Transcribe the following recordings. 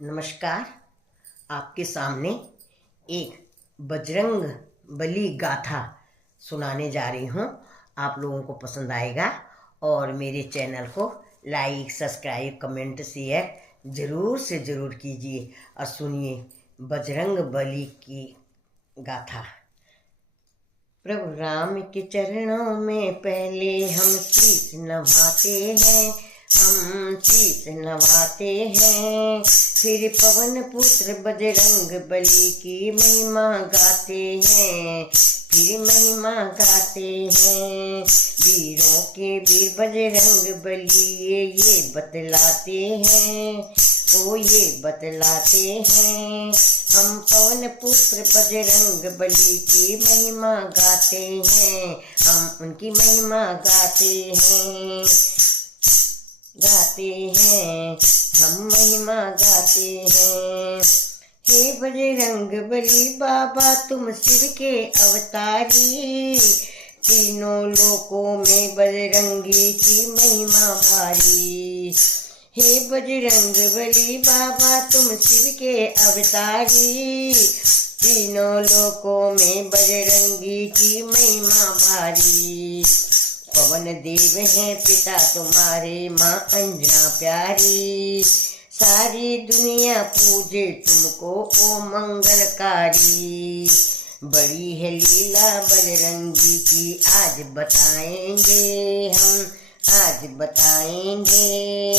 नमस्कार। आपके सामने एक बजरंग बली गाथा सुनाने जा रही हूँ। आप लोगों को पसंद आएगा और मेरे चैनल को लाइक, सब्सक्राइब, कमेंट, शेयर ज़रूर से ज़रूर कीजिए और सुनिए बजरंग बली की गाथा। प्रभु राम के चरणों में पहले हम शीश नवाते हैं, हम शीश नवाते हैं। फिर पवन पुत्र बजरंग बली की महिमा गाते हैं, फिर महिमा गाते हैं। वीरों के वीर बजरंग बली ये बतलाते हैं, ओ ये बतलाते हैं। हम पवन पुत्र बजरंग बली की महिमा गाते हैं, हम उनकी महिमा गाते हैं, गाते हैं, हम महिमा गाते हैं। हे बजरंग बली बाबा तुम शिव के अवतारी, तीनों लोकों में बजरंगी की महिमा भारी। हे बजरंग बली बाबा तुम शिव के अवतारी, तीनों लोकों में बजरंगी की महिमा भारी। पवन देव हैं पिता तुम्हारे, माँ अंजना प्यारी, सारी दुनिया पूजे तुमको ओ मंगलकारी। बड़ी है लीला बजरंगी की आज बताएंगे हम, आज बताएंगे।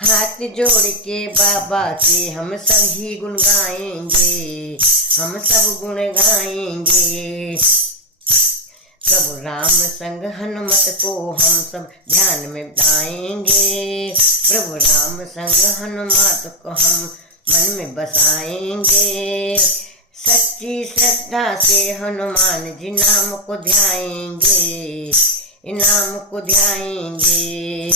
हाथ जोड़ के बाबा के हम सभी गुण गाएंगे, हम सब गुण गाएंगे। प्रभु राम संग हनुमत को हम सब ध्यान में गाएंगे, प्रभु राम संग हनुमत को हम मन में बसाएंगे। सच्ची श्रद्धा से हनुमान जी नाम को ध्याएंगे, नाम को ध्याएंगे।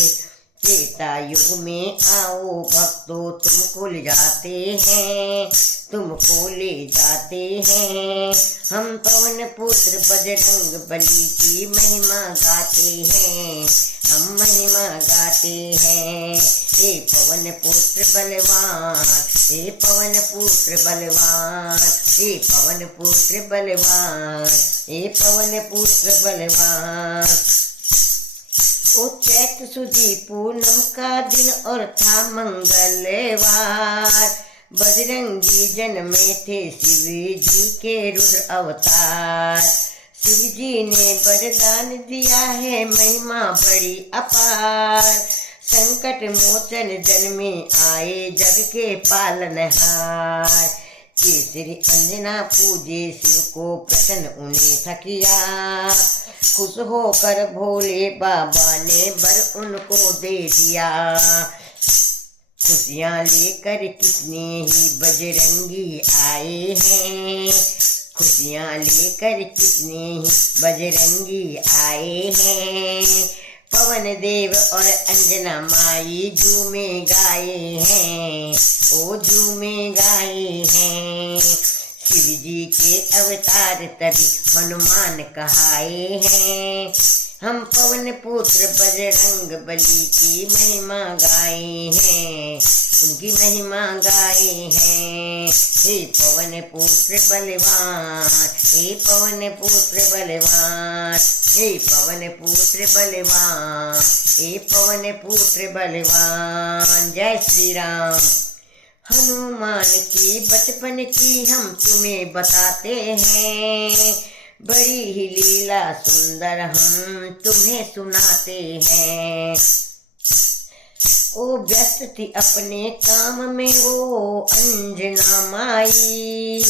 त्रेता युग में आओ भक्तों तुमको ले जाते हैं, तुमको ले जाते हैं। हम पवन पुत्र बजरंग बली की महिमा गाते हैं, हम महिमा गाते हैं। हे पवन पुत्र बलवान, हे पवन पुत्र बलवान, हे पवन पुत्र बलवान, हे पवन पुत्र बलवान। ओ चैत सुदी पूनम का दिन और था मंगलवार, बजरंगी जन्मे थे शिव जी के रुद्र अवतार। शिव जी ने वरदान दिया है महिमा बड़ी अपार, संकट मोचन जन्मे आए जग के पालनहार। केसरी अंजना पूजे शिव को प्रसन्न उन्हें था किया, खुश होकर भोले बाबा ने वर उनको दे दिया। खुशियाँ लेकर कितने ही बजरंगी आए हैं, खुशियाँ लेकर कितने ही बजरंगी आए हैं। पवन देव और अंजना माई झूमे गाए हैं, ओ झूमे गाए हैं। शिव जी के अवतार तभी हनुमान कहाए हैं, हम पवन पुत्र बजरंग बली की महिमा गाए हैं, उनकी महिमा गाए हैं। हे पवन पुत्र बलवान, हे पवन पुत्र बलवान, हे पवन पुत्र बलवान, हे पवन पुत्र बलवान। जय श्री राम। हनुमान की बचपन की हम तुम्हें बताते हैं, बड़ी ही लीला सुंदर हम तुम्हें सुनाते हैं। ओ व्यस्त थी अपने काम में वो अंजना माई,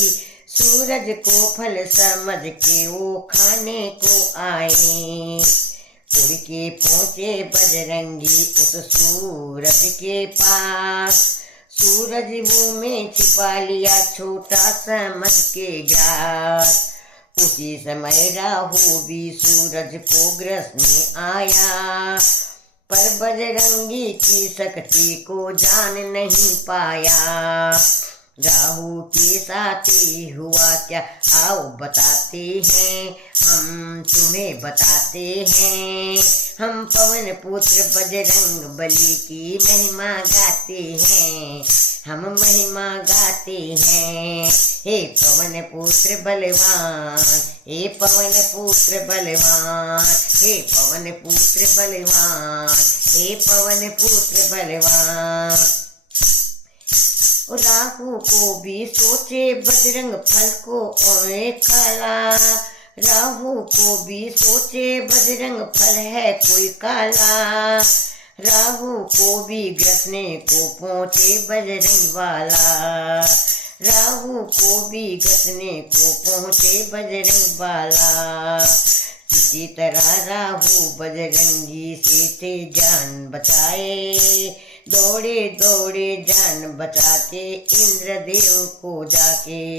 सूरज को फल समझ के वो खाने को आए। उड़ के पहुँचे बजरंगी उस सूरज के पास, सूरज मुँह में छिपा लिया छोटा समझ के ग्रास। उसी समय राहु भी सूरज को ग्रस में आया, पर बजरंगी की शक्ति को जान नहीं पाया। राहु के साथ ही हुआ क्या आओ बताते हैं, हम तुम्हें बताते हैं। हम पवन पुत्र बजरंग बली की महिमा गाते हैं, हम महिमा गाते हैं। हे पवन पुत्र बलवान, हे पवन पुत्र बलवान, हे पवन पुत्र बलवान, हे पवन पुत्र बलवान। राहु को भी सोचे बजरंग फल को ओए काला, राहु को भी सोचे बजरंग फल है कोई काला, राहु को भी ग्रसने को पहुँचे बजरंग वाला, राहु को भी ग्रसने को पहुँचे बजरंग वाला। किसी तरह राहु बजरंगी से थे जान बचाए, दौड़े दौड़े जान बचा के इंद्रदेव को जाके,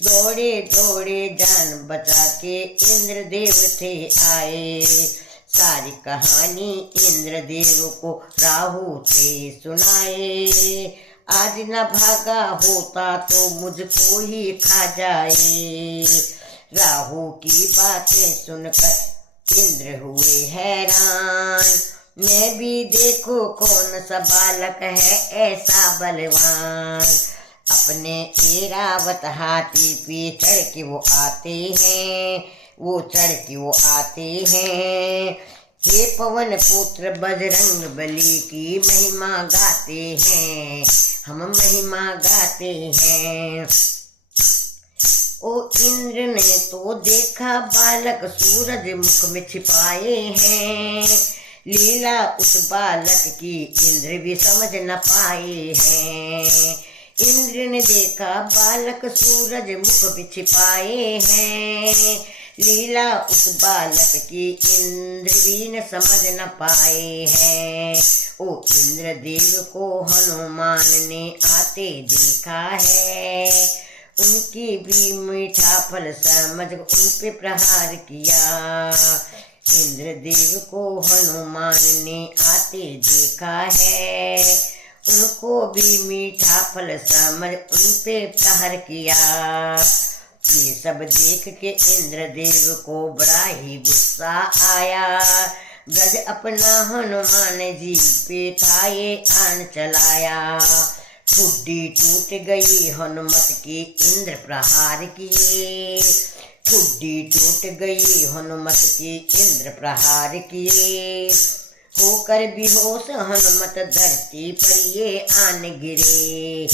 दौड़े दौड़े जान बचा के इंद्रदेव थे आए। सारी कहानी इंद्रदेव को राहु थे सुनाए, आज न भागा होता तो मुझको ही खा जाए। राहु की बातें सुनकर इंद्र हुए हैरान, मैं भी देखो कौन सा बालक है ऐसा बलवान। अपने ऐरावत हाथी पे चढ़ के वो आते हैं, वो चढ़ के वो आते हैं। हे पवन पुत्र बजरंग बली की महिमा गाते हैं, हम महिमा गाते हैं। ओ इंद्र ने तो देखा बालक सूरज मुख में छिपाए हैं, लीला उस बालक की इंद्र भी समझ न पाए हैं। इंद्र ने देखा बालक सूरज मुख में छिपाए हैं, लीला उस बालक की इंद्र भी न समझ न पाए हैं। ओ इंद्रदेव को हनुमान ने आते देखा है, उनकी भी मीठा फल समझ उन पे प्रहार किया। इंद्रदेव को हनुमान ने आते देखा है, उनको भी मीठा फल समझ उन पे प्रहार किया। ये सब देख के इंद्रदेव को बड़ा ही गुस्सा आया, गज अपना हनुमान जी पे था ये आन चलाया। ठुड्डी टूट गई हनुमत की इंद्र प्रहार किए, ठुड्डी टूट गई हनुमत की इंद्र प्रहार किए। होकर बेहोश हनुमत धरती पर ये आन गिरे।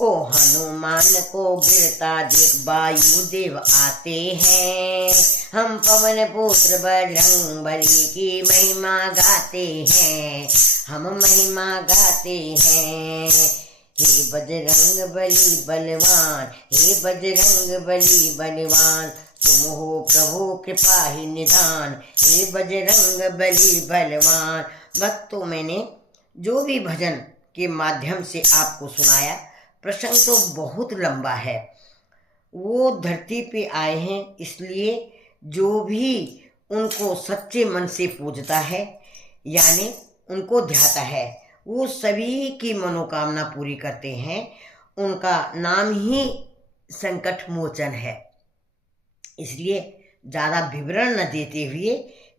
ओ हनुमान को गिरता देख वायुदेव आते हैं, हम पवन पुत्र बजरंग बली की महिमा गाते हैं, हम महिमा गाते हैं। हे बजरंग बली बलवान, हे बजरंग बली बलवान, तुम हो प्रभु कृपा ही निधान, हे बजरंग बली बलवान। भक्तों, मैंने जो भी भजन के माध्यम से आपको सुनाया, प्रसंग तो बहुत लंबा है। वो धरती पे आए हैं, इसलिए जो भी उनको सच्चे मन से पूजता है यानी उनको ध्याता है, वो सभी की मनोकामना पूरी करते हैं। उनका नाम ही संकट मोचन है। इसलिए ज़्यादा विवरण न देते हुए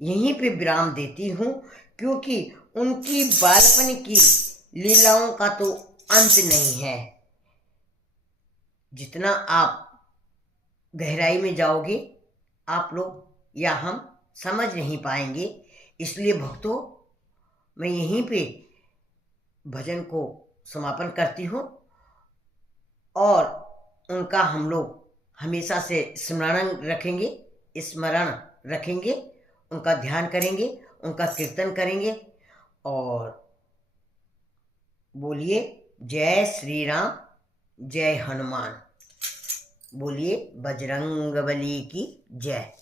यहीं पे विराम देती हूँ, क्योंकि उनकी बालपन की लीलाओं का तो अंत नहीं है। जितना आप गहराई में जाओगे आप लोग या हम समझ नहीं पाएंगे। इसलिए भक्तों, मैं यहीं पे भजन को समापन करती हूँ और उनका हम लोग हमेशा से स्मरण रखेंगे, उनका ध्यान करेंगे, उनका कीर्तन करेंगे। और बोलिए जय श्री राम, जय हनुमान, बोलिए बजरंग बली की जय।